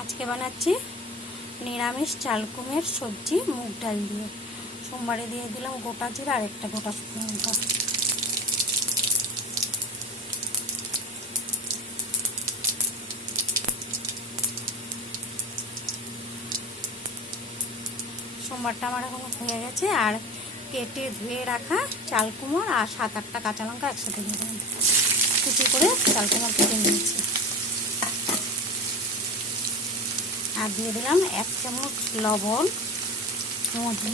আজকে বানাচ্ছি নিরামিষ চালকুমের সবজি মুগ ডাল দিয়ে। সোমবারে দিয়ে দিলাম গোটা জিরা আর একটা গোটা শুকনো লঙ্কা। সোমবারটা আমার এখন হয়ে গেছে। আর কেটে ধুয়ে রাখা চাল কুমড় আর 7-8টা কাঁচা লঙ্কা একসাথে দিয়ে দিলাম। কুচি করে চাল কুমড় কেটে নিয়েছি। আর দিয়ে দিলাম 1 চামচ লবণ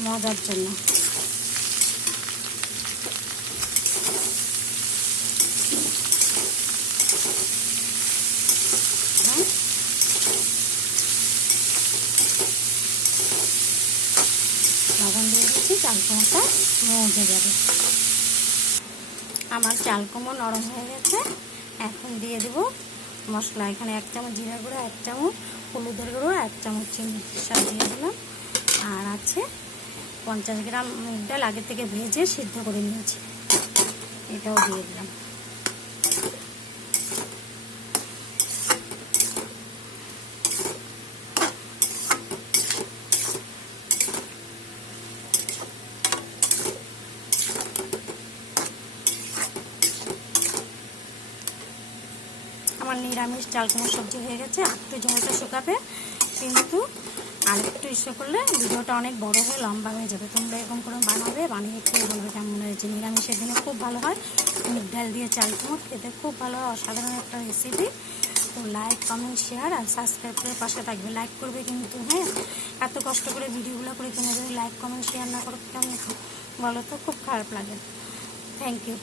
মজার জন্য। লবণ দিয়ে দিচ্ছি, চাল কুমড়টা মজে যাবে। আমার চাল কুমড় নরম হয়ে গেছে। এখন দিয়ে দেব মশলা। এখানে 1 চামচ জিরা গুঁড়ো, 1 চামচ হলুদের গুঁড়ো, 1 চামচ চিনি সব দিয়ে দিলাম। আর আছে 50 গ্রাম মুগ ডাল আগে থেকে ভেজে সিদ্ধ করে নিয়েছি, এটাও দিয়ে দিলাম। আমার নিরামিষ চাল কুমড়ো সবজি হয়ে গেছে। একটু ঝোলটা শুকাবে, কিন্তু আর একটু ইচ্ছে করলে ভিডিওটা অনেক বড় হয়ে লম্বা হয়ে যাবে। তোমরা এরকম করে বানাবে, বানিয়ে খেয়ে বলবে কেমন হয়েছে। নিরামিষের দিনে খুব ভালো হয়। মুগ ডাল দিয়ে চাল কুমড়ো খেতে খুব ভালো হয়, অসাধারণ একটা রেসিপি। তো লাইক, কমেন্ট, শেয়ার আর সাবস্ক্রাইব করে পাশে থাকবে। লাইক করবে কিন্তু, হ্যাঁ। এত কষ্ট করে ভিডিওগুলো করে তোমরা যদি লাইক, কমেন্ট, শেয়ার না করো কেমন বলো তো, খুব খারাপ লাগে। Thank you.